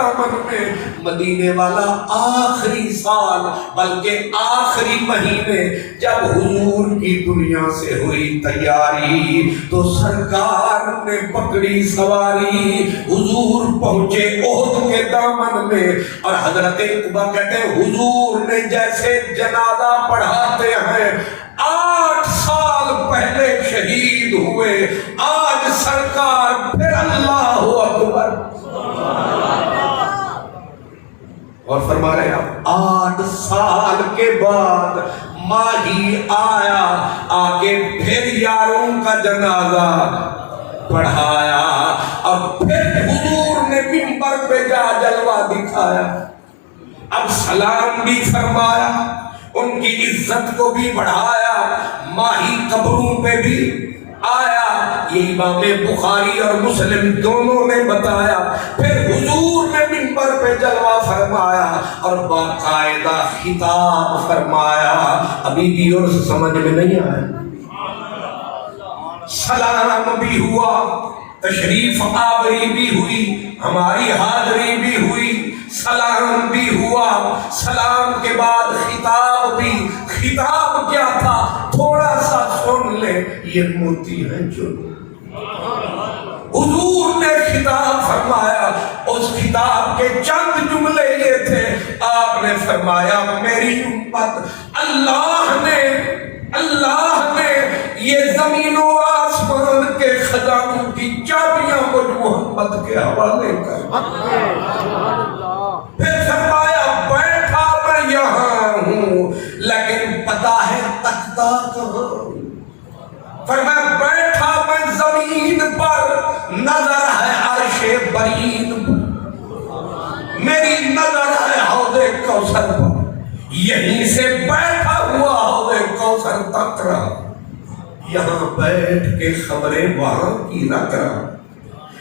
دامن میں مدینے والا آخری سال بلکہ آخری مہینے جب حضور کی دنیا سے ہوئی تیاری تو سرکار نے پکڑی سواری، حضور پہنچے احد کے دامن میں، اور حضرت عقبہ کہتے ہیں حضور نے جیسے جنازہ پڑھاتے ہیں 8 سال پہلے شہید ہوئے، آج سرکار پھر اللہ اکبر اور فرما رہے ہیں 8 سال کے بعد ماہی آیا، آگے پھر یاروں کا جنازہ پڑھایا، اور پھر حضور نے منبر پہ جا جلوہ دکھایا، اب سلام بھی فرمایا، ان کی عزت کو بھی بڑھایا، ماہی قبروں پہ بھی آیا، یہ امام بخاری اور مسلم دونوں نے بتایا۔ پھر حضور نے منبر پہ جلوہ فرمایا اور باقاعدہ خطاب فرمایا، ابھی بھی اور سمجھ میں نہیں آیا، سلام بھی ہوا، تشریف آوری بھی ہوئی، ہماری حاضری بھی ہوئی، سلام بھی ہوا، سلام کے بعد خطاب بھی۔ خطاب کیا تھا تھوڑا سا سن لے، یہ موتی ہے جو حضور نے خطاب فرمایا، اس خطاب کے چند جملے یہ تھے، آپ نے فرمایا میری امت اللہ نے یہ زمین و آسمان کے خزانوں کی چابیاں مجھ محمد کے حوالے کر، پھر فرمایا بیٹھا میں یہاں ہوں لیکن پتہ ہے تختہ کہاں، فرمایا بیٹھا میں زمین پر، نظر ہے عرش برین پر، میری نظر ہے حوض کوثر پر، یہیں سے بیٹھا ہوا حوض کوثر تک رہا، یہاں بیٹھ کے خبریں وہاں کی رکھ رہا،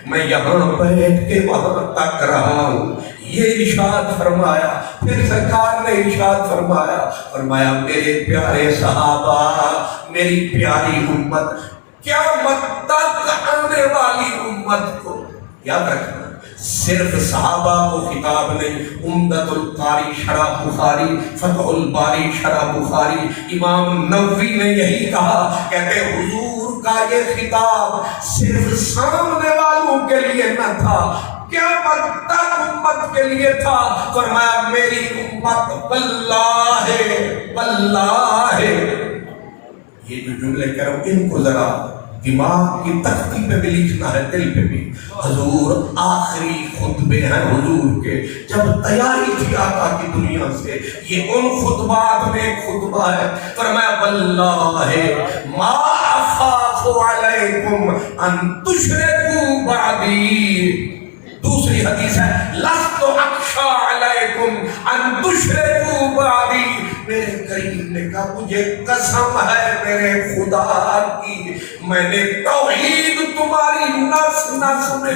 میں یہاں بیٹھ کے وہاں تک رہا ہوں، یہ ارشاد فرمایا۔ پھر سرکار نے ارشاد فرمایا میرے پیارے صحابہ، میری پیاری امت، قیامت تک آنے والی امت کو یاد رکھنا، صرف صحابہ کو خطاب نہیں، عمدۃ القاری شرح بخاری، فتح الباری شرح بخاری، امام نووی نے یہی کہا، کہتے حضور کا یہ خطاب صرف سامنے والوں کے لیے نہ تھا، قیامت تک امت کے لیے تھا۔ فرمایا میری امت واللہ یہ جو جملے کہہ رہا ہوں ان کو ذرا دماغ کی تختی پہ بھی لکھنا ہے، دل پہ بھی۔ حضور آخری خطبے ہیں حضور کے، جب تیاری تھی آقا کی دنیا سے، یہ ان خطبات میں ایک خطبہ ہے۔ فرمایا واللہ ما اخاف علیکم ان تشرکوا بعدی، دوسری حدیث ہے لست اخشی علیکم ان تشرکوا بعدی، میرے کریم نے کہا مجھے قسم ہے میرے خدا کی، میں نے توحید تمہاری نس نس میں،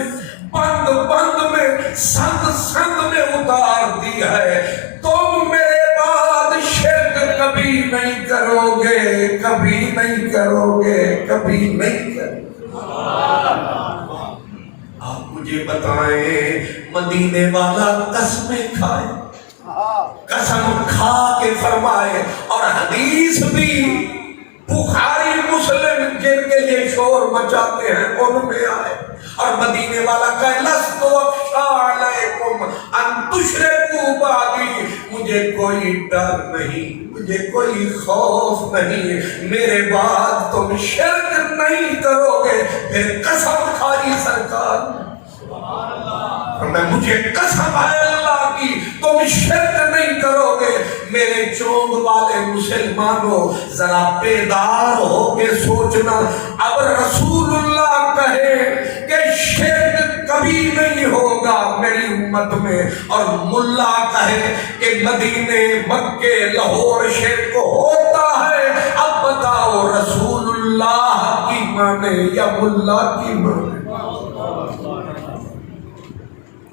بند بند میں، سند سند میں اتار دی ہے، تم میرے بعد شرک کبھی نہیں کرو گے، کبھی نہیں کرو گے، کبھی نہیں کرو گے۔ آپ مجھے بتائیں مدینے والا قسمیں کھائے، قسم کھا کے فرمائے، اور حدیث بھی بخاری مسلم جن کے لیے شور مچاتے ہیں ان میں آئے، اور مدینے والا کہے لست اخشی علیکم ان تشرکوا بعدی، مجھے کوئی ڈر نہیں، مجھے کوئی خوف نہیں، میرے بعد تم شرک نہیں کرو گے۔ پھر قسم کھائی سرکار، میں مجھے قسم ہے اللہ کی تم شرک نہیں کرو گے۔ میرے چونگ والے مسلمانوں ذرا بیدار ہو کے سوچنا، اب رسول اللہ کہے کہ شرک کبھی نہیں ہوگا میری امت میں، اور ملا کہے کہ مدینے مکے لاہور شرک ہوتا ہے، اب بتاؤ رسول اللہ کی مانے یا ملا کی مانے؟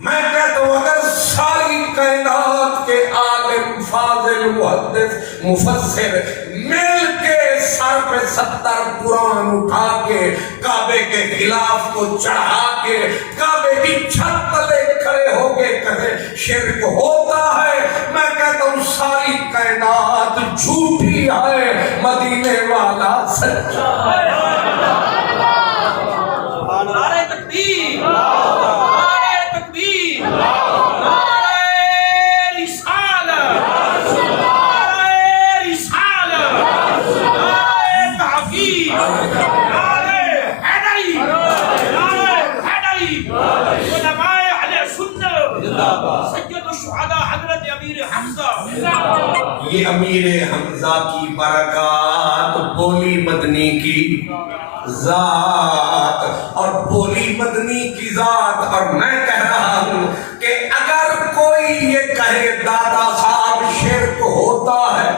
میں کہتا ہوں اگر ساری کائنات کے عالم فاضل محدث مفسر مل کے سر پہ 70 قرآن اٹھا کے کعبے کے غلاف کو چڑھا کے کعبے کی چھت تلے کھڑے ہو کے کہے شرک ہوتا ہے، میں کہتا ہوں ساری کائنات جھوٹی ہے، مدینے والا سچا ہے۔ نعرہ تکبیر، نعرہ تکبیر، نعرہ رسالت، نعرہ رسالت، نعرہ تحقیق، نعرہ حیدری، نعرہ حیدری، علماء اہل سنت، سید الشہداء حضرت امیر حمزہ۔ یہ امیر حمزہ کی برکات، بولی مدنی کی ذات، اور بولی مدنی کی ذات۔ اور میں کہہ رہا ہوں کہ اگر کوئی یہ کہے دادا صاحب شرک ہوتا ہے،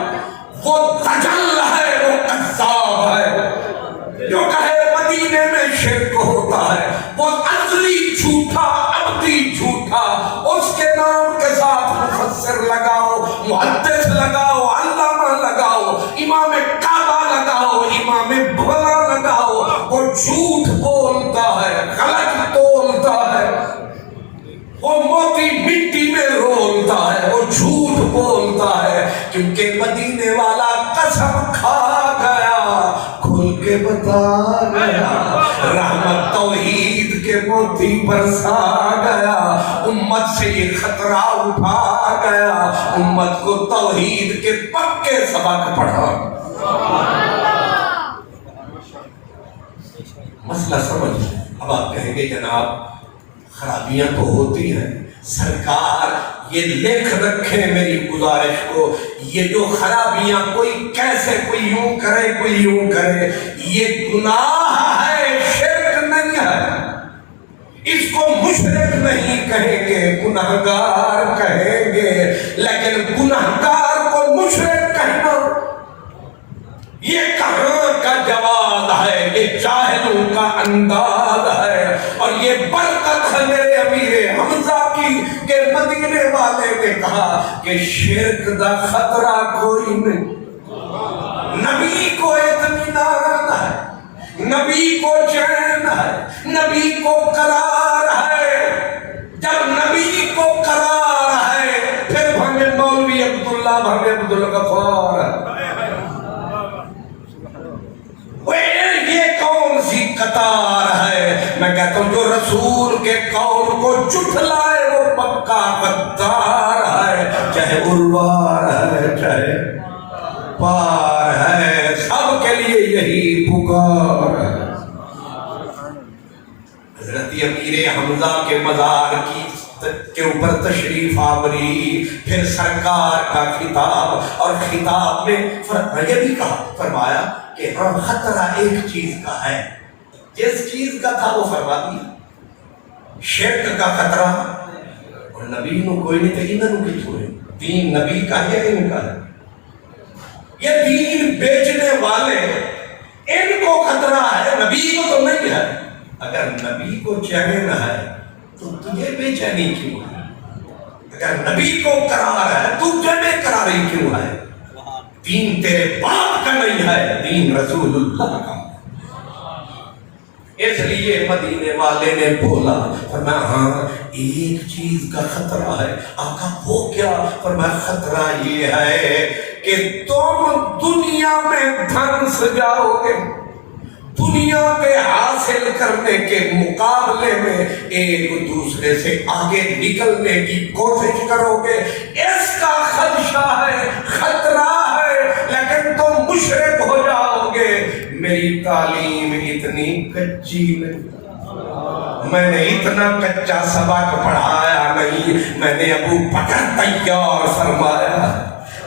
وہ دجل ہے، وہ قذاب ہے۔ جو کہے مدینے میں شرک ہوتا ہے، وہ اصلی جھوٹا، ابدی جھوٹا۔ اس کے نام کے ساتھ مفسر لگاؤ، محدث لگاؤ، علامہ لگاؤ، امام کعبہ لگاؤ، امام بھولا لگاؤ، وہ جھوٹ بولتا ہے، غلط بولتا ہے، وہ موتی مٹی میں رولتا ہے، وہ جھوٹ بولتا ہے، کیونکہ مدینے والا قسم کھا گیا، کھل کے بتا گیا، رحمت توحید کے موتی برسا گیا، امت سے یہ خطرہ اٹھا گیا، امت کو توحید کے پکے سبق پڑھا۔ مسئلہ سمجھ۔ اب آپ کہیں گے جناب خرابیاں تو ہوتی ہیں، سرکار یہ لکھ رکھیں میری گزارش کو، یہ جو خرابیاں کوئی کیسے، کوئی یوں کرے کوئی یوں کرے، یہ گناہ ہے، شرک نہیں ہے۔ اس کو مشرک نہیں کہیں گے، گناہگار کہیں گے، لیکن گناہگار کو مشرک کہنا یہ کہاں کا جواد ہے، یہ جاہلوں کا انداز ہے۔ اور یہ برکت ہے میرے امیر حمزہ کی کہ مدینے والے نے کہا کہ شرک دا خطرہ کوئی نہیں۔ نبی کو اطمینان ہے، نبی کو چین ہے، نبی کو قرار ہے۔ جب نبی کو قرار ہے پھر بھنگے مولوی عبداللہ بھنگے عبدالغفار ہے۔ یہ کون سی قطار ہے؟ میں کہتا ہوں جو رسول کے قول کو جھٹلائے وہ پکا غدار ہے، چاہے اروار ہے چاہے پار ہے، سب کے لیے یہی پکار ہے۔ حضرت امیر حمزہ کے مزار کے اوپر تشریف آوری، پھر سرکار کا خطاب، اور خطاب میں یہ بھی کہا، فرمایا کہ ہاں خطرہ ایک چیز کا ہے، جس چیز کا تھا وہ فرما دیا، شرک کا خطرہ۔ اور نبی نو کوئی نہیں تھی، انہوں کی چھوڑے، دین نبی کا ہے یا ان کا ہے؟ یہ دین بیچنے والے ان کو خطرہ ہے، نبی کو تو نہیں ہے۔ اگر نبی کو چین ہے تو تجھے بے چینی کیوں ہے؟ اگر نبی کو قرار ہے تجھے بے قراری کیوں ہے؟ دین تیرے باپ کا نہیں ہے، دین رسول اللہ کا۔ اس لیے مدینے والے نے بولا، فرمایا ہاں ایک چیز کا خطرہ ہے۔ آقا وہ کیا؟ فرمایا خطرہ یہ ہے کہ تم دنیا میں دھن سجاؤ گے، دنیا پہ حاصل کرنے کے مقابلے میں ایک دوسرے سے آگے نکلنے کی کوشش کرو گے، اس کا خدشہ ہے، خطرہ ہے، لیکن تم مشرک ہو جاؤ گے۔ میری تعلیم اتنی کچی نہیں، میں نے اتنا کچا سبق پڑھایا نہیں، میں نے ابو بکر تیار فرمایا،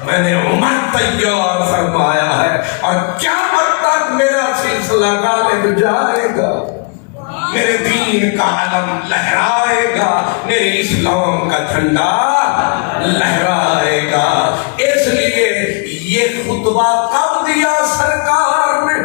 میں نے عمر تیار فرمایا ہے، اور قیامت تک میرا سلسلہ غالب جائے گا، میرے دین کا علم لہرائے گا، میرے اسلام کا جھنڈا لہرائے گا۔ اس لیے یہ خطبہ کب دیا سرکار نے؟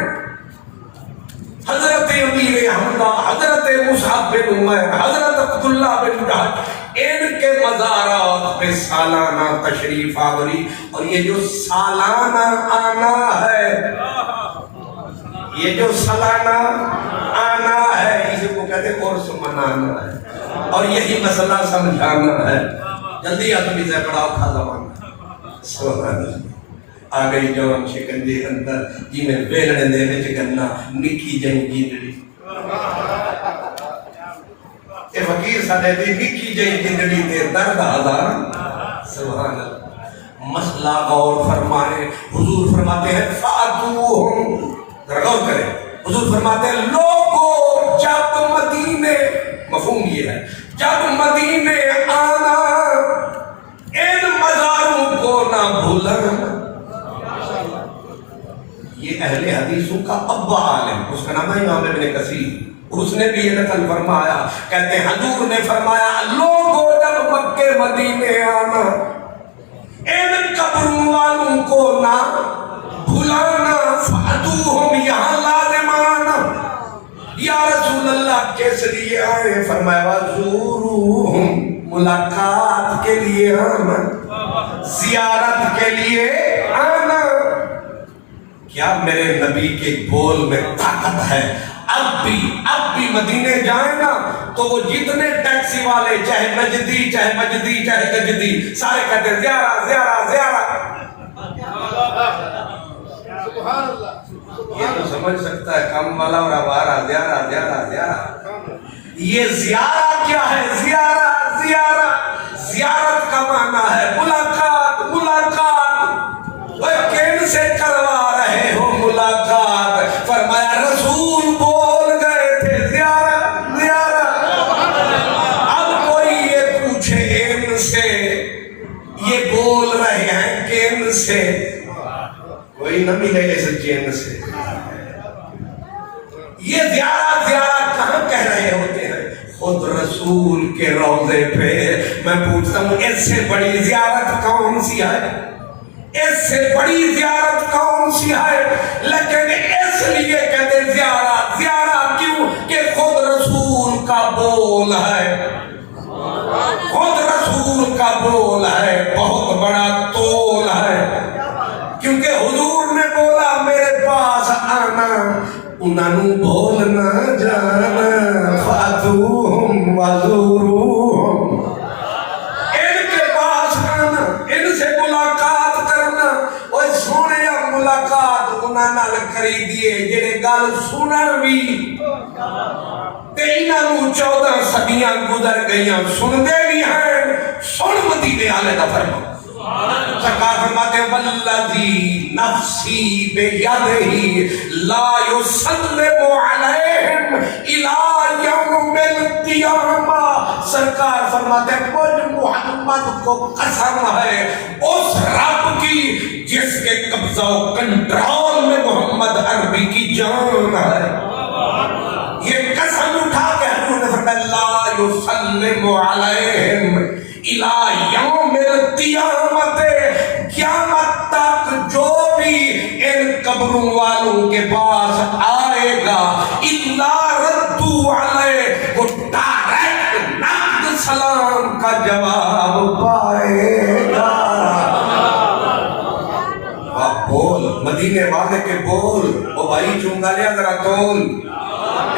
حضرت امیر حمزہ، حضرت مصعب بن عمیر، حضرت عبداللہ بن جحش، ان کے مزارات پہ سالانہ تشریف آوری۔ اور یہ جو سالانہ آنا ہے، یہ جو سالانہ آنا ہے، اسی کو کہتے ہیں عرس منانا ہے، اور یہی مسئلہ سمجھانا ہے۔ جلدی آدمی سے بڑا اوکھا زمانہ سبحان اللہ آ گئی جوان شکنجے اندر جی میں ویلڑے دے وچ گنا نکی جئی جیندڑی اے فقیر ساڈے دی نکی جئی جیندڑی تے درد ہزار سبحان اللہ مسئلہ غور فرمائے حضور فرماتے ہیں فاتوہم غور کریں حضور فرماتے ہیں لوگوں جب مدینے مفہوم یہ ہے جب مدینے آنا ان مزاروں کو نہ بھولنا یہ اہل حدیثوں کا ابا عالم اس کا نام ہے امام ابن کثیر اس نے بھی یہ نقل فرمایا کہتے ہیں حضور نے فرمایا لوگوں جب مکے مدینے آنا ان قبروں والوں کو نہ بھلانا فاتوہم یہاں لازمانا یا رسول اللہ کس لیے آئے فرمایا وزوروہم ملاقات کے لیے آنا زیارت کے لیے آنا کیا میرے نبی کے بول میں طاقت ہے اب بھی مدینے جائیں نا تو وہ جتنے ٹیکسی والے چاہے نجدی چاہے گجدی سارے کہتے ہیں زیارہ یہ تو سمجھ سکتا ہے کام والا اور آوارہ زیارہ یہ زیارہ کیا ہے زیارت کا معنی ہے ملاقات وہ کن سے کروا رہے ہو ملاقات فرمایا رسول بول گئے تھے زیارہ اب کوئی یہ پوچھے ان سے یہ بول رہے ہیں کن سے کوئی نہ ملے اس چین سے یہ زیارہ کہاں کہہ رہے ہوتے ہیں خود رسول کے روضے پہ میں پوچھتا ہوں اس سے بڑی زیارت کون سی ہے اس سے بڑی زیارت کون سی ہے لیکن اس لیے کہتے زیارہ کیوں کہ خود رسول کا بول ہے بہت بڑا تول ہے کیونکہ حضور نے بولا میرے پاس آنا انہوں بھول نہ جانا فاتوہم وزوروہم ان کے پاس آنا ان سے ملاقات کرنا وہ سونے ملاقات انہوں نال کری دیے جنہیں گل سنن بھی تے انہوں 14 صدیاں گزر گئیاں سن دے بھی ہیں سن مدینے والے دا فرمان سرکار فرماتے ہیں والذی نفسی بیدہی لا یسلم علیہم الی یوم القیامہ سرکار فرماتے ہیں مجھ محمد کو قسم ہے اس رب کی جس کے قبضہ و کنٹرول میں محمد عربی کی جان ہے یہ قسم اٹھا کے حضور نے فرمایا لا یسلم علیہم الی یوم القیامت قیامت تک جو بھی ان قبروں والوں کے پاس آئے گا الا ردو علیہ وہ ڈائریکٹ نقد سلام کا جواب پائے گا بول مدینے والے کے بول وہ بھائی چونگا لیا ذرا تول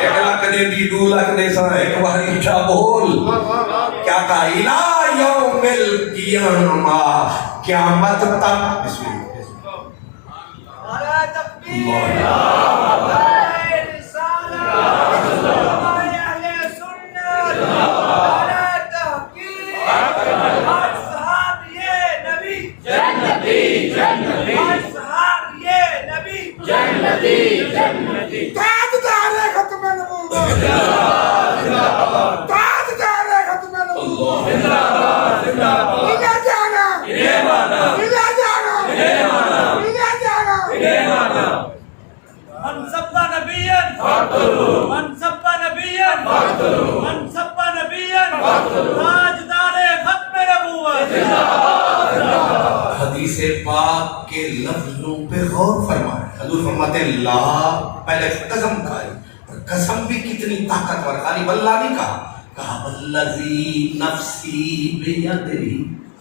1 لاکھ دے دی 2 لاکھ دے سا ایک باری اچھا بول کیا کہا الہ یوم القیامہ قیامت تک بسم حدیث پاک کے لفظوں پہ غور فرمائے حضور فرماتے ہیں لا پہلے قسم کھائی قسم بھی کتنی طاقتور خالی واللہ نہیں کہا والذی نفسی بیدہی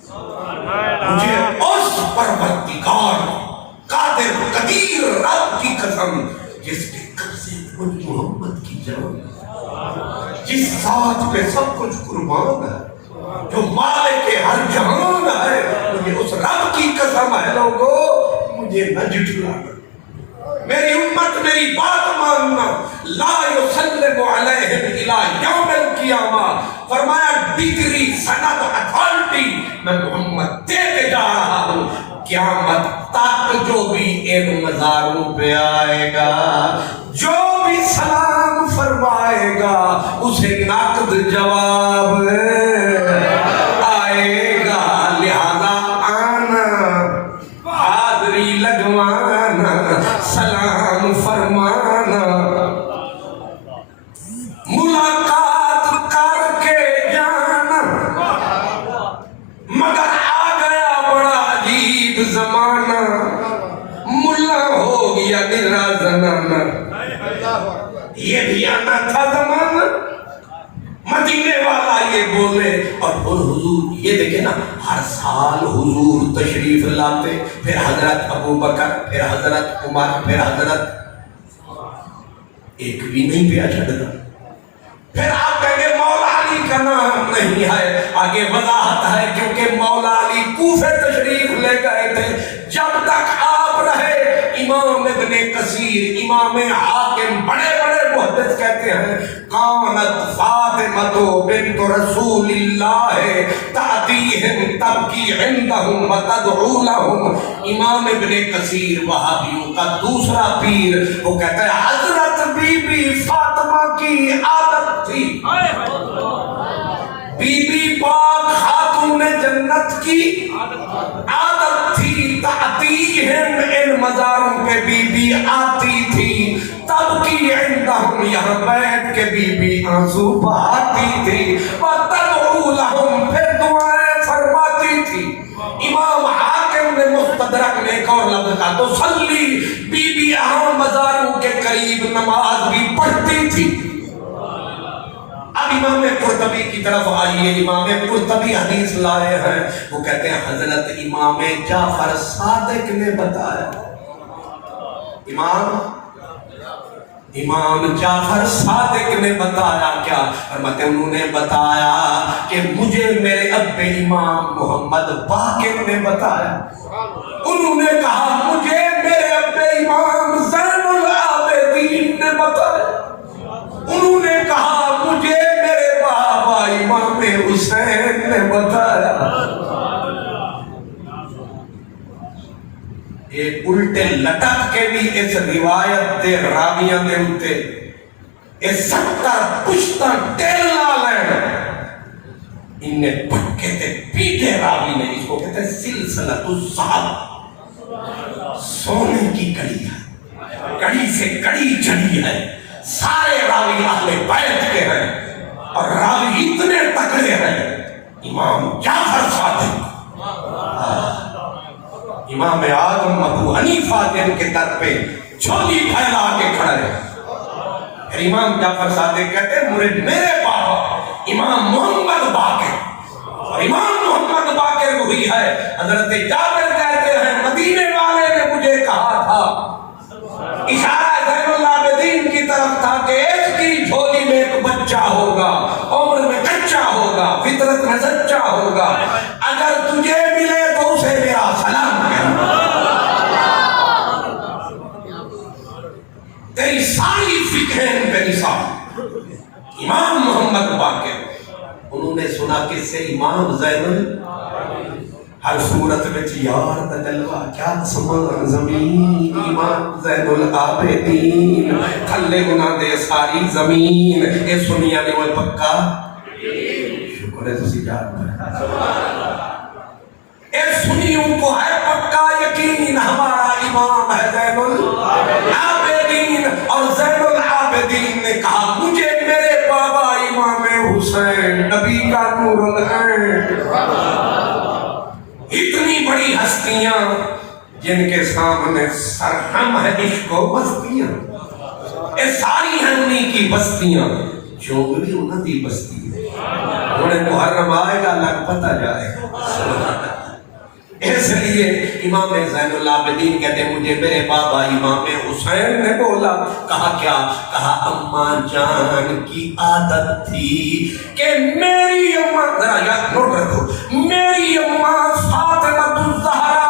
مجھے اس پروردگار قادر قدیر رب کی قسم جس کے قبضے مجھ محمد کی جان جس ذات پہ سب کچھ قربان ہے جو مالک ہر ہے لوگو مجھے نہ جھٹلانا، میری امت میری بات ماننا، لا یسلم علیہم الی یوم القیامہ، فرمایا ڈگری سند اتھارٹی میں محمد دیتے جا رہا ہوں، قیامت تک جو بھی ان مزاروں پہ آئے گا، جو بھی سلام فرمائے گا، اسے نقد جواب آئے گا، لہذا آنا حاضری لگوانا سلام فرمانا، ملاقات کر کے جانا، مگر آ گیا بڑا عجیب زمانہ، ملا ہو گیا نرا زنانہ، یہ بھی آنا تھا زمانہ، مدینے والا یہ بولے، اور حضور یہ دیکھیں نا، ہر سال حضور تشریف لاتے، پھر حضرت ابو بکر، پھر حضرت عمر، پھر حضرت، ایک بھی نہیں پیا چھڑتا، پھر آپ کہیں گے مولا علی کا نام نہیں ہے، آگے وضاحت ہے، کیونکہ مولا علی کوفے تشریف لے گئے تھے، جب تک آپ رہے، امام ابن کثیر، امام حاکم، بڑے بڑے محدث کہتے ہیں کانت فاطمہ بنت رسول اللہ تأتیہم تبکی عندہم وتدعو لہم، امام ابن کثیر وہابیوں کا دوسرا پیر، وہ کہتا ہے حضرت بی بی فاطمہ کی عادت تھی، بی بی پاک خاتون جنت کی عادت تھی، تأتیہم ان مزاروں پہ بی بی آتی تھی، تب کی عندہم یہاں بیٹھ کے بی بی آنسو بہاتی تھی، وَتَدْعُو لَهُمْ پھر دعائیں فرماتی تھی، امام حاکم نے مستدرک نے ایک اور لفظ کہا تو صلی، بی بی یہاں مزاروں کے قریب نماز بھی پڑھتی تھی۔ اب امام قرطبی کی طرف آئیے، امام قرطبی حدیث لائے ہیں، وہ کہتے ہیں حضرت امام جعفر صادق نے بتایا، امام جعفر صادق نے بتایا کیا؟ فرماتے انہوں نے بتایا کہ مجھے میرے اب امام محمد باقر نے بتایا، انہوں نے کہا مجھے میرے اب امام زین العابدین نے بتایا، انہوں نے کہا مجھے میرے بابا امام حسین نے بتایا۔ ایک الٹے لٹک کے بھی اس روایت دے راویاں دے ہوتے اس 70 پشتہ ٹیل لالیں انہیں پٹکے تے پیٹے راوی نے، اس کو کہتے ہیں سلسلۃ الصحابہ، سونے کی کڑی ہے، کڑی سے کڑی چڑھی ہے، سارے راوی اہل بیت کے ہیں، اور راوی اتنے تکڑے ہیں، امام جعفر صادق، امام اعظم ابو حنیفہ جن کے در پہ جھولی پھیلا کے کھڑے، پھر امام جعفر صادق کہتے ہیں میرے بابا امام محمد باقر، اور امام محمد باقر وہی ہے، حضرت جابر کہتے ہیں مدینے والے نے مجھے کہا تھا، اشارہ زین العابدین کی طرف تھا کہ اس کی جھولی میں ایک بچہ ہوگا، عمر میں کچا ہوگا، فطرت میں سچا ہوگا، اگر تجھے ملے تو اسے میرا سلام کہنا، تیری ساری فکریں بے نصاب۔ امام محمد باقر انہوں نے سنا کہ سے امام زین ہر صورت میں یار تجلوہ کیا سمان زمین، امام زین العابدین تھلے گنا دے ساری زمین، اے سنیا نے وہ پکا شکر ہے تسی جان اے سنیوں کو ہے پکا یقین ہمارا امام ہے زین العابدین، اور زین العابدین نے کہا مجھے میرے بابا امام حسین نبی کا نور العین، اتنی بڑی ہستیاں جن کے سامنے سرہم ہے عشق و بستیاں، اے ساری ہیں انہی کی بستیاں، جو بھی انہی کی بستی ہے، انہیں محرم آئے گا لگ پتہ جائے گا۔ اس لیے امام زین العابدین کہتے ہیں مجھے میرے بابا امام حسین نے بولا، کہا کیا؟ کہا اماں جان کی عادت تھی کہ میری اماں، ذرا یاد نوٹ رکھو، میری اماں فاطمہ الزہرا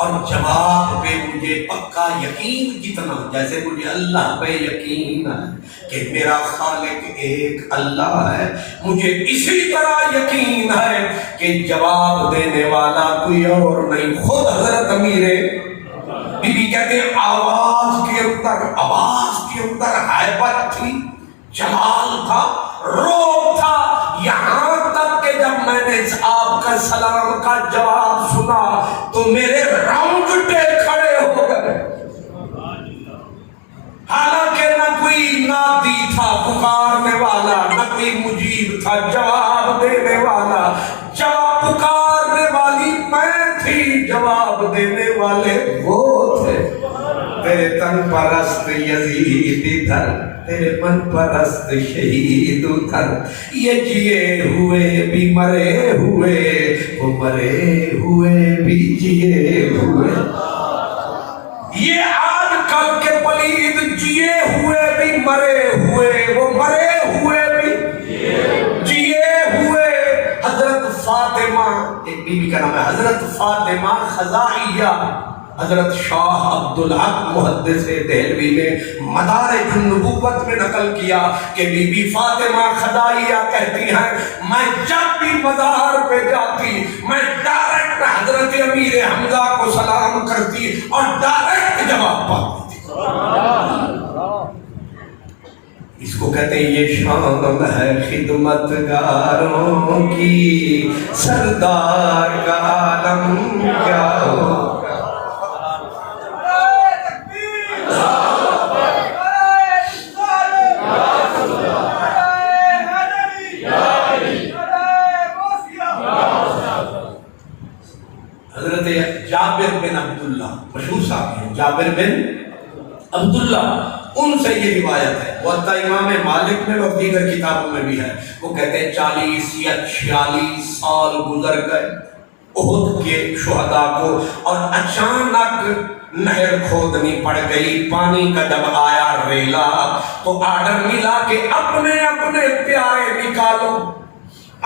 اور جواب پہ مجھے پکا یقین جتنا، جیسے مجھے اللہ پہ یقین ہے کہ میرا خالق ایک اللہ ہے، مجھے اسی طرح یقین ہے کہ جواب دینے والا کوئی اور نہیں، خود حضرت امیر بی بی کہتے ہیں آواز کے اندر ہیبت تھی، جلال تھا، روب تھا، یہاں تک کہ جب میں نے آپ کا سلام کا جواب سنا تو میرے رونگٹے کھڑے ہو گئے، حالانکہ نہ کوئی نادی تھا پکارنے والا، نہ کوئی مجیب تھا جواب دینے والا، جواب پکارنے والی میں تھی، جواب دینے والے وہ تھے۔ تیرے تن پرست یزید ادھر، تیرے من پرست شہید ادھر، یہ جیے ہوئے بھی مرے ہوئے، وہ مرے ہوئے بھی جیے ہوئے، یہ آج کل کے پلید جیے ہوئے بھی مرے ہوئے، وہ مرے ہوئے بھی جیے ہوئے۔ حضرت فاطمہ، ایک بی بی کا نام ہے حضرت فاطمہ خزائیہ، حضرت شاہ عبدالحق محدث دہلوی نے مدارج النبوت میں نقل کیا کہ بی بی فاطمہ خزائیہ کہتی ہیں میں جب بھی مزار پہ جاتی میں ڈائریکٹ حضرت امیر حمزہ کو سلام کرتی اور ڈائریکٹ جواب پاتی تھی۔ اس کو کہتے ہیں یہ شان ہے خدمت گاروں کی، سردار کا عالم کیا ہو۔ حضرت جابر بن عبداللہ مشہور صاحب ہیں، جابر بن عبداللہ، ان سے یہ روایت ہے، موطا امام مالک میں اور دیگر کتابوں میں بھی ہے، وہ کہتے ہیں 40 یا 46 سال گزر گئے احد کے شہداء کو، اور اچانک نہر کھودنی پڑ گئی، پانی کا جب آیا ریلا تو آرڈر ملا کہ اپنے اپنے پیارے نکالو،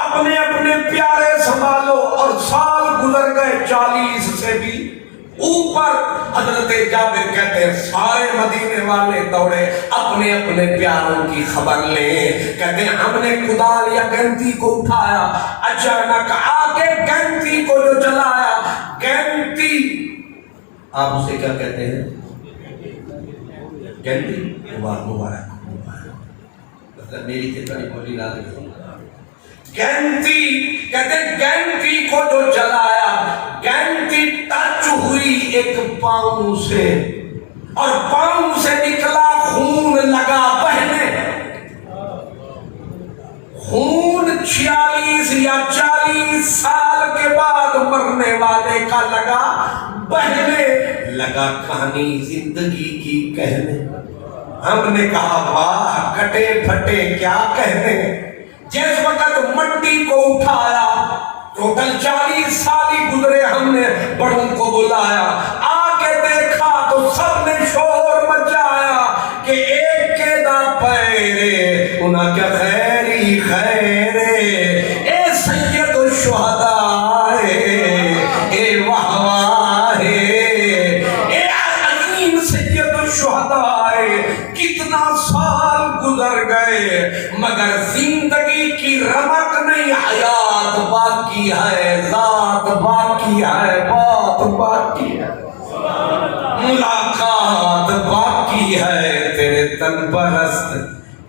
اپنے اپنے پیارے سنبھالو، اور سال گزر گئے 40 سے بھی اوپر۔ حضرت جابر کہتے ہیں سارے مدینے والے دوڑے اپنے اپنے پیاروں کی خبر لیں، کہتے ہیں ہم نے کدال یا گنتی کو اٹھایا، اچانک آگے گنتی کو جو چلایا، گنتی آپ اسے کیا کہتے ہیں؟ گنتی مبارک مطلب میری کتنی بولی لا رہی ہے، گنتی کہتے ہیں گنتی کو جو جلایا، گنتی ٹچ ہوئی ایک پاؤں سے، اور پاؤں سے نکلا خون لگا بہنے، خون 46 یا 40 سال کے بعد مرنے والے کا لگا بہنے لگا، کہانی زندگی کی کہنے۔ ہم نے کہا واہ کٹے پھٹے کیا کہنے، جس وقت مٹی کو اٹھایا، ٹوٹل 40 سال ہی گزرے، ہم نے بڑوں کو بلایا، آ کے دیکھا تو سب نے شور مچایا کہ ایک کے دا پیرے انہاں کیا خیری خیرے، اے سید الشہداء اے واہ واہ اے عظیم سید الشہداء، کتنا سال گزر گئے مگر زندگی کی رمق نہیں، حیات باقی ہے، ذات باقی ہے، بات باقی ہے، ملاقات باقی ہے، تیرے تن پرست۔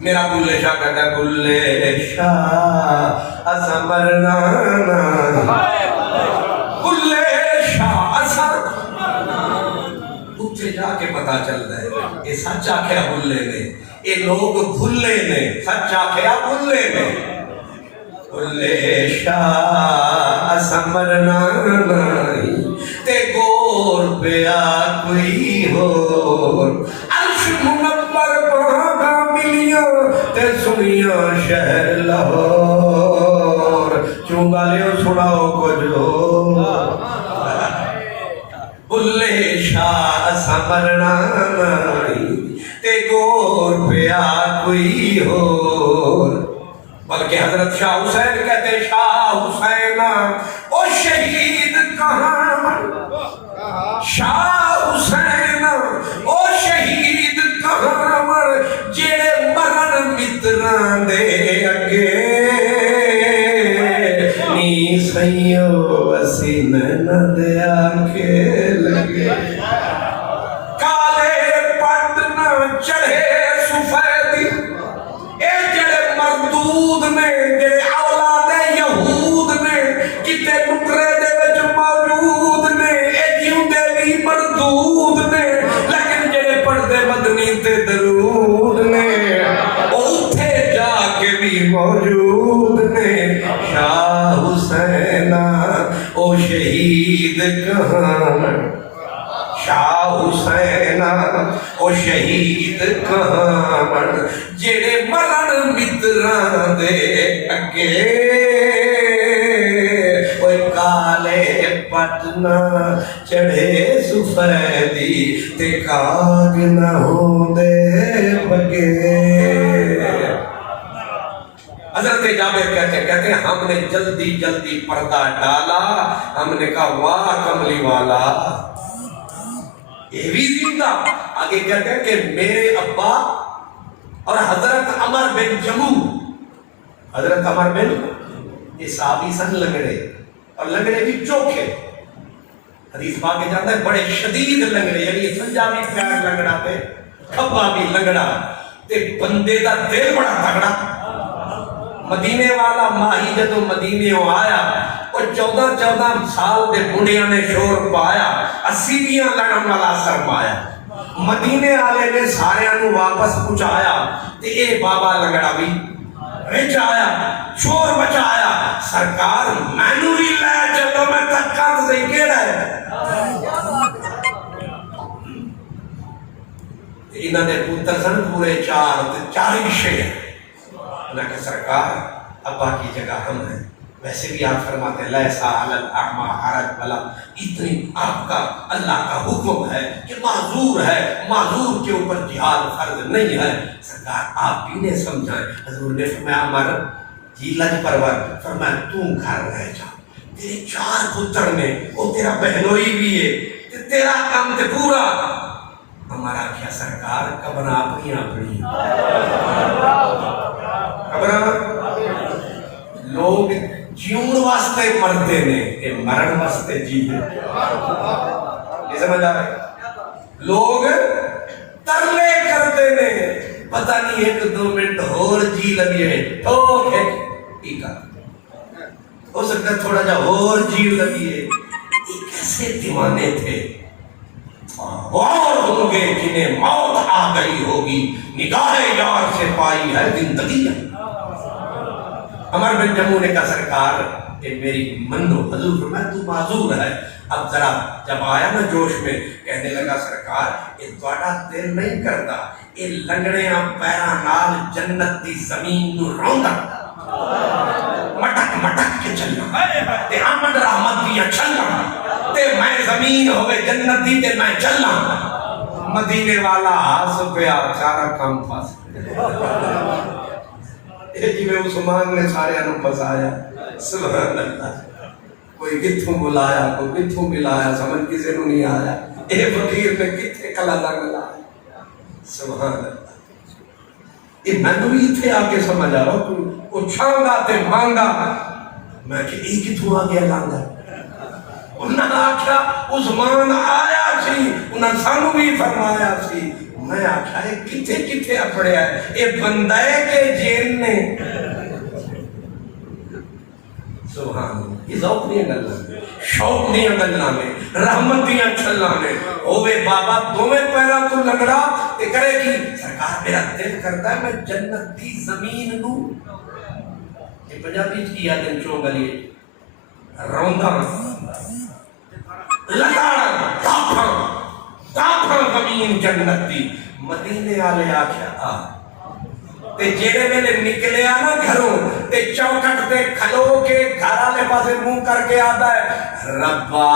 میرا بلے شاہ کہتا ہے بلے شاہ اسا مرنا، بلے شاہ اسا، اتھے جا کے پتا چل رہا ہے یہ سچا کیا بلے نے، یہ لوگ بھلے نے، سچا کیا بھلے نے۔ بلے شاہ اسا مرنا نہیں، تے گور پیا کوئی ہور، عرش منور پاگا ملیاں تے سنیاں شہر لاہور، چونگا لیو سناؤ کچھ ہو۔ بلے شاہ اسا مرنا نہیں، تے گور پیا کوئی ہور، بلکہ حضرت شاہ حسین کہتے شاہ حسین او شہید کہاں، تے درود نے اوتھے جا کے بھی موجود نے شاہ حسین او شہید کہاں شاہ حسین او شہید کہاں جڑے مرن متراں دے اگے کالے پٹنا چڑھے سفیدی تے کاج نہ ہوندے بگے حضرت جابر کہتے ہیں ہم نے جلدی جلدی پردہ ڈالا ہم نے کہا واہ کملی والا یہ بھی زندہ آگے کہتے ہیں کہ میرے ابا اور حضرت عمر بن جمو حضرت عمر بن یہ صحابی سن لنگڑے اور لنگڑے بھی چوکھے حدیث پاک کے جانتا ہے بڑے شدید لنگڑے یعنی سنجا بھی پیار لنگڑا تے کھبا بھی لنگڑا تے بندے دا دل بڑا تگڑا مدینے والا ماہی جدو مدینے ہو آیا اور 14 سال دے بڑیاں نے شور پایا اسیدیاں لڑن والا سرمایا مدینے والے نے سارے انو واپس پہنچایا تے اے بابا لنگڑا بھی رچ آیا شور بچایا سرکار مینو بھی لے چلو میں تکاں تے کیڑا ہے انہاں دے پتر سن پورے 4 شہر اللہ کے سرکار ابا کی جگہ ہم ہیں ویسے بھی آپ فرماتے ہیں لیسا علی الاعمی حرج بلا اتنی آپ کا اللہ کا حکم ہے کہ معذور ہے معذور کے اوپر جہاد فرض نہیں ہے سرکار آپ بھی نے سمجھائیں حضور نے فرمایا عمر جی لج پرور فرمایا تو گھر رہ جا تیرے 4 پتر نے وہ تیرا بہنوئی بھی ہے تیرا کام تے پورا ہمارا کیا سرکار قبر اپنی لوگ جیون واسطے مرتے نے کہ مرن واسطے جیتے یہ سمجھ آ رہا ہے لوگ ترلے کرتے نے پتہ نہیں 1-2 منٹ اور جی لگے ٹھوک ہے ٹھیک ہو سکتا ہے تھوڑا جا اور جی لگی ہے یہ کیسے دیوانے تھے اور ہوں گے جنہیں موت آ گئی ہوگی نگاہ یار سے پائی ہے زندگی عمر بن جمو نے کہا سرکار کہ میری منو حضور فرمایا تو معذور ہے اب ذرا جب آیا نا جوش میں کہنے لگا سرکار یہ تواڈا دل نہیں کرتا یہ لنگڑیاں پیراں نال جنت دی زمین نو روندا مٹک مٹک کے چلنا تے آمد رحمت دیاں چلنا تے میں زمین ہوئے جنت دی تے میں چلنا مدینے والا ہاس پیا سارا کام پاس جی میں عثمان نے سارے انو پسایا سبحان اللہ کوئی کتھوں بلایا کوئی کتھوں ملایا سمجھ کسی نو نہیں آیا اے فقیر نے کتھے کلا لگ لایا سبحان اللہ یہ میں تو بھی اتھے آکے سمجھ آ رہا ہوں وہ چھانگا تے مانگا میں کہ ایک کتھوں آگے لانگا انہاں آکھا عثمان آیا سی انہاں سانو بھی فرمایا سی میں آکھا ہے کتھے کتھے اپڑے آئے اے بندے کے جین نے سبحان اللہ یہ ذوق نہیں گلنا شوق نہیں گلنا میں رحمت دیاں چھلنا میں اوے بابا دومیں پیرا تو لگڑا تے کرے گی سرکار میرا دل کرتا ہے میں جنت دی زمین نو یہ پنجابی کیا دن چوں گلی روندہ لگاڑا تاپاں زمین جنت دی مدینے آلے آکھیا تے جیڑے ویلے نکلے آنا گھروں تے چوکٹ تے کھلو کے گھر آلے پاسے منہ کر کے آتا ہے ربا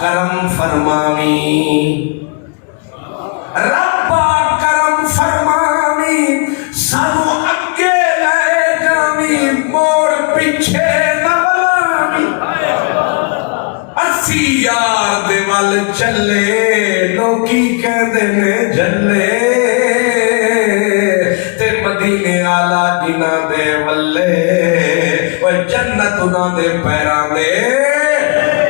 کرم فرماوی ربا کرم فرماوی سانو اگے لے جاوی موڑ پیچھے نہ بلاوی اسی یار دے وال چلے لوکی کہندے نے جلے مدینے آلہ جنہ دے ولے وہ جنت انہ دے پیران دے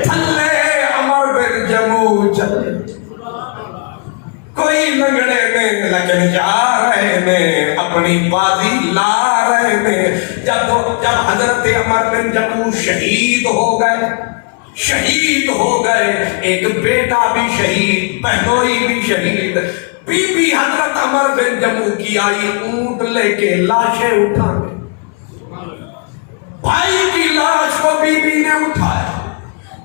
تھلے عمر بن جمو چلے کوئی لنگڑے نے لیکن جا رہے نے اپنی بازی لا رہے نے جب حضرت عمر بن جمو شہید ہو گئے ایک بیٹا بھی شہید بہنوئی بھی شہید بی بی حضرت عمر بن جمو کی آئی اونٹ لے کے لاشیں اٹھانے، بھائی کی لاش کو بی بی نے اٹھایا،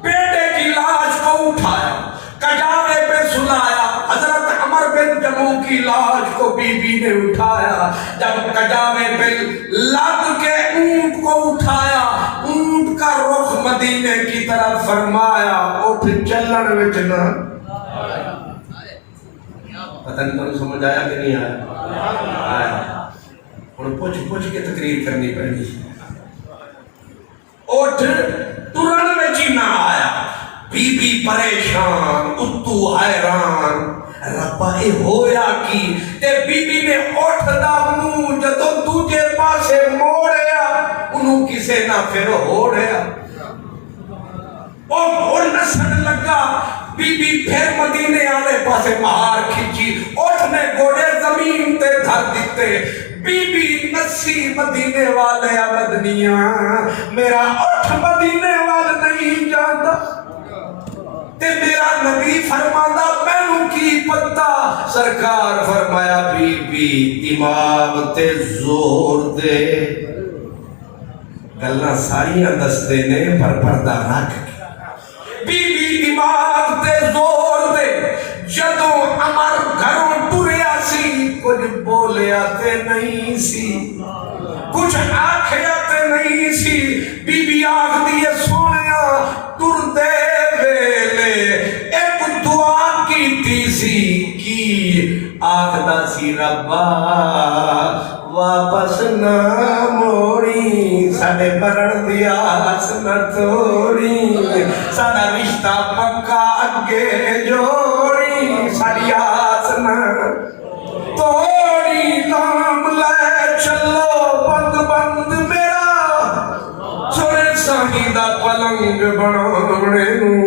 بیٹے کی لاش کو اٹھایا، کجاوے پہ سلایا۔ حضرت عمر بن جمو کی لاش کو بی بی نے اٹھایا، جب کجاوے پہ لاد کے اونٹ کو اٹھایا، اونٹ کا رخ مدینے کی طرف فرمایا، اٹھ چلن وچ نہ۔ پتہ نہیں تمہیں سمجھ آیا کہ نہیں آیا؟ آیا۔ ہن پوچھ کے تقریر کرنی پڑی، اٹھ ترن وچ ہی نہ آیا۔ بی بی پریشان، اتو حیران، ربا اے ہویا کی؟ تے بی بی نے اٹھ دا منہ جدوں دوجے پاسے موڑیا، انہوں کسے نہ پھر ہوڑیا۔ اور نسن لگا، بی بی پھر مدینے آلے پاسے مہار کھچی، اٹھ نے گوڑے زمین تے دھر دیتے۔ بی بی نسی مدینے والے مدنیاں، میرا اٹھ مدینے والے نہیں جانتا، تے میرا نبی فرمانا مینوں کی پتہ۔ سرکار فرمایا بی بی دماغ تے زور دے، گلاں ساریاں دستے نے پر پردہ رکھ کے۔ بی بی دماغ تے زور دے، جدوں عمر گھروں ٹریا سی، کچھ بولیا تے نہیں سی، کچھ آکھیا تے نہیں سی۔ بی بی آکھ دیے سونیا ٹر دے ویلے ایک دعا کیتی سی، کی آکھدا سی ربا واپس نہ موڑی، ساڈے مرن دی آس نہ توڑی، ساڈا رشتہ پکا اگے جوڑی، ساڈی آس نہ توڑی۔ نام لے چلو بند بند میرا، سونے ساہی دا پلنگ بناونے نوں،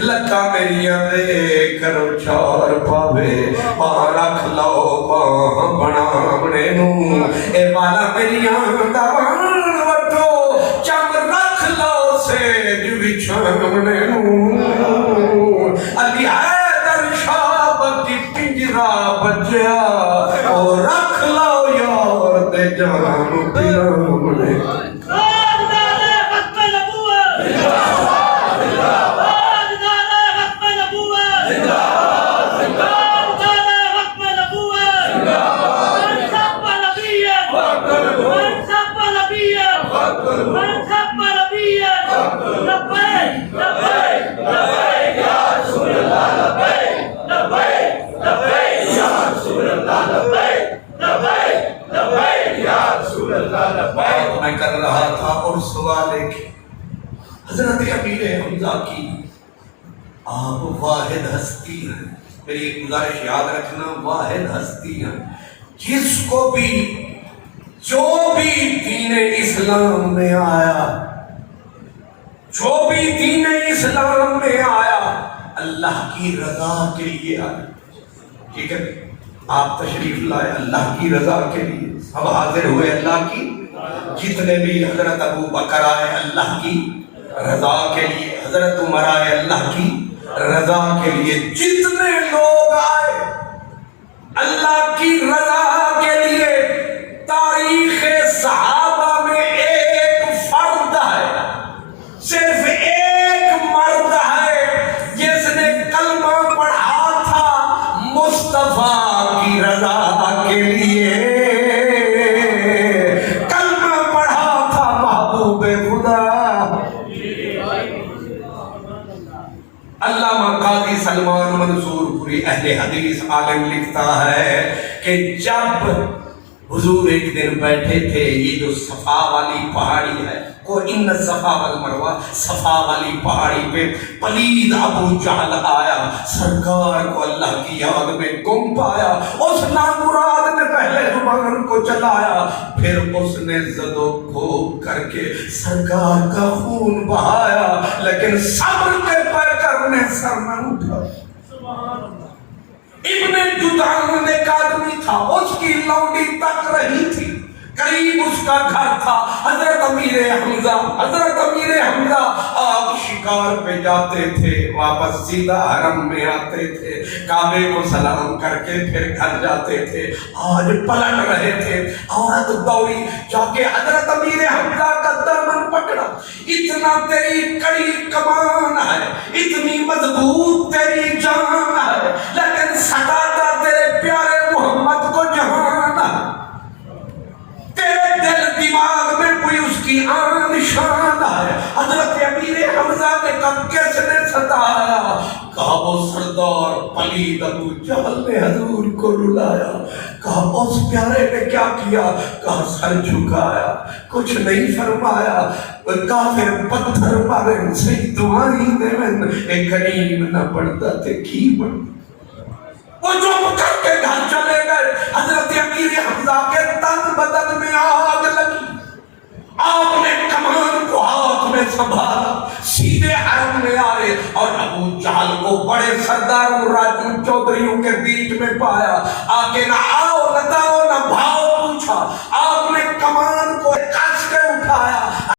لکا میریاں دے کرو چار پاوے، پاں رکھ لو پاں بناونے نوں، اے بالا میریاں دا بان وٹو، چم رکھ لو سیج بچھاونے نوں۔ علی حیدر شاہ بچی پنجرا بجیا، او رکھ لو یار تے جان پلاونے۔ میں کر رہا تھا اور سوال ایک، حضرت امیر حمزہ کی آپ واحد ہستی ہیں، میری ایک گزارش یاد رکھنا، واحد ہستی ہیں جس کو بھی جو بھی دین اسلام میں آیا، جو بھی دین اسلام میں آیا اللہ کی رضا کے لیے آیا۔ ٹھیک ہے، آپ تشریف لائے اللہ کی رضا کے لیے، سب حاضر ہوئے اللہ کی، جتنے بھی حضرت ابو بکر آئے اللہ کی رضا کے لیے، حضرت عمر آئے اللہ کی رضا کے لیے، جتنے لوگ آئے اللہ کی رضا کے لیے۔ تاریخ صحابہ میں ایک فرد ہے، صرف ایک مرد ہے جس نے کلمہ پڑھا تھا مصطفیٰ کی رضا کے لیے، کلمہ پڑھا تھا محبوب خدا۔ علامہ قاضی سلمان منصور پوری اہل حدیث عالم لکھتا ہے کہ جب حضور ایک دن بیٹھے تھے، یہ جو صفا والی پہاڑی ہے، کو ان صفا والمروہ، صفا والی پہاڑی پہ پلید ابو جہل آیا، سرکار کو اللہ کی یاد میں گم پایا، اس نامراد نے پہلے زبان کو چلایا، پھر اس نے زد و کوب کر کے سرکار کا خون بہایا، لیکن صبر کے پیکر نے سر نہ اٹھا۔ ابن جدعان ایک آدمی تھا، اس کی لونڈی تک رہی تھی، قریب اس کا گھر تھا. حضرت امیر حمزہ آپ شکار پہ جاتے تھے, واپس سیدھا حرم میں آتے تھے, کعبے کو سلام کر کے پھر گھر جاتے تھے. آج پلٹ رہے تھے, عورت دوڑی جا کے حضرت امیر حمزہ کا دامن پکڑا. اتنا تیری کڑی کمان ہے, اتنی مضبوط تیری جان ہے, لیکن ستاتا تیرے پیارے محمد کو جہان ہے. تیرے دل دماغ میں کوئی اس کی آن شان ہے. حضرت امیر حمزہ نے کہا کس نے ستایا؟ کہا وہ سردار پلید ابو جہل نے حضور کو رلایا. کہا اس پیارے نے کیا کیا؟ کہا سر جھکایا, کچھ نہیں فرمایا. کافر پتھر مارن سے دعائیں دے من ایک غریب نہ پڑتا تھے کی بڑھ. وہ جو کر کے گھر چلے گئے. حضرت امیر حمزہ کے تن بدن میں آگ لگی. آپ نے کمان کو ہاتھ میں سنبھالا, سیدھے حرم میں آئے اور ابو جہل کو بڑے سردار راجو چودھریوں کے بیچ میں پایا. آگے نہ آؤ نہ داؤ نہ بھاؤ پوچھا. آپ نے کمان کو کس کے اٹھایا.